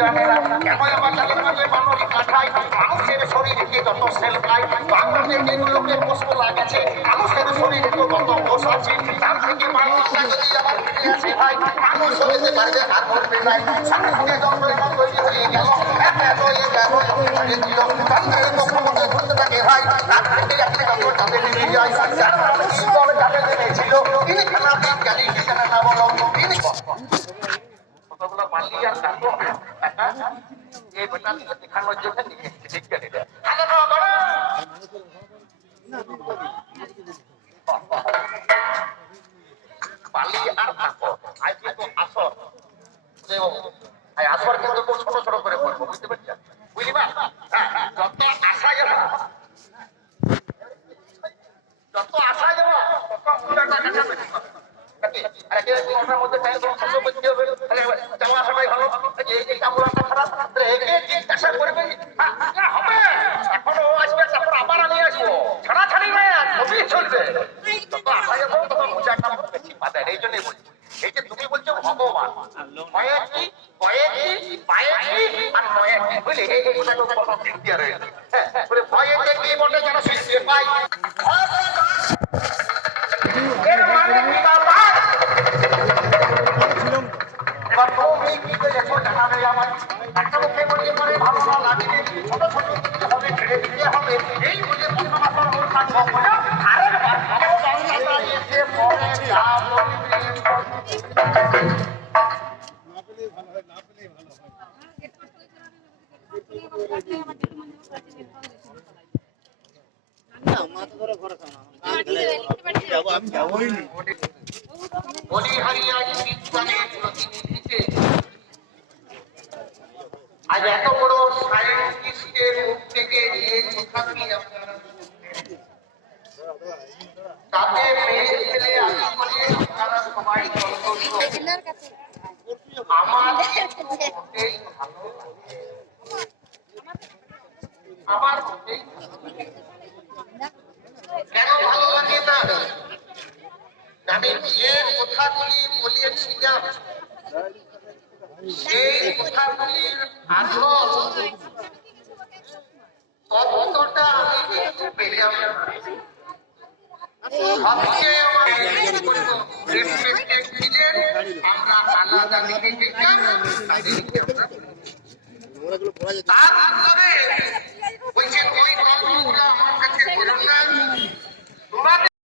জানে না কেন আমার তাদের মাঝে মানুষ কাঠায় মানুষের শরীরে কি যত সেল পায় বাংলাদেশে যেগুলোকে পোস্ট লাগেছে মানুষের শরীরে তো কত কোষ আছে তার থেকে মানুষটা যদি আবার ফিরে আসে ভাই মানুষ হতে পারবে আর করবে নাই সামনে জন্মটা তৈরি হয়ে গেল হয়ে গেল বাংলাদেশের পক্ষমতে ঘুরতে থাকে ভাই তার থেকে একটা যন্ত্র তাকে নিয়ে যায় যারা তাকে জেনেছিল তিনি খানা দিন গালি ঠিকানা না বলো তিনি কতগুলো মালি আর তাকে এই বেটা দেখানোর জন্য শিক্ষা দিতে বালি আর তাকর আজ কিন্তু আসর আসর কিন্তু খুব ছোট ছোট করে পড়বো বুঝতে পারছেন বুঝলি বা যত আশা যাবে যত আশা যাবে তত ফুলের টাকা যাবে মধ্যে যাওয়া সবাই ভালো এই কামড়াটা খারাপ জিজ্ঞাসা করবে হবে এখনো আসবে তারপর আবার আমি আসবো ছাড়াছাড়ি না সবই চলবে তত আশা যাবো তত বোঝা কাম বেশি বাধা এই জন্যই বলছি এই যে তুমি বলছো ভগবান কয়েকটি কয়েকটি পায়েটি আর নয়েটি বুঝলি এইগুলো কথা ঠিক দিয়ে রয়েছে বলে ভয়েতে কি বলে যেন সৃষ্টি পাই এর মানে কি বাবা এবার তুমি কি দেখো জানাবে আমার একটা মুখে বলতে পারে ভালো না লাগবে ছোট ছোট দিতে হবে ছেড়ে দিতে হবে এই বলে পূর্ণমাসের ওর থাকবো বলে আরেকবার ভালো বাংলা এসে পরে যা বলবে আজ এত বড় সায়েন্টিস্টের মুখ থেকে যে কথাটি আপনারা তাতে মেয়ে ছেলে আশা করে আপনারা সবাই আমার আমার কেন ভালো লাগে না আমি যে কথাগুলি বলিয়েছিলাম সেই কথাগুলির আসল তত্ত্বটা আমি একটু পেলাম সবচেয়ে আমার আমরা আলাদা দিকে যেতাম তার বলছেন ওই তত্ত্বগুলো আমার কাছে